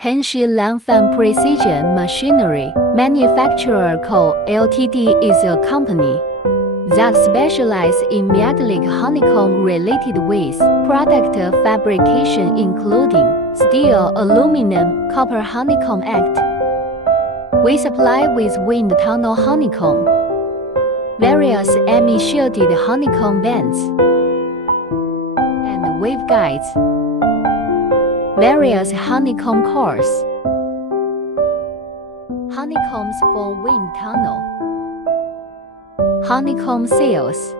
Hengshi Langfan Precision Machinery Manufacturer Co., Ltd. is a company that specializes in metallic honeycomb-related waste product fabrication including steel, aluminum, copper honeycomb act. We supply with wind tunnel honeycomb, various amine-shielded honeycomb bands, and waveguides, various honeycomb cores, honeycombs for wind tunnel, honeycomb seals,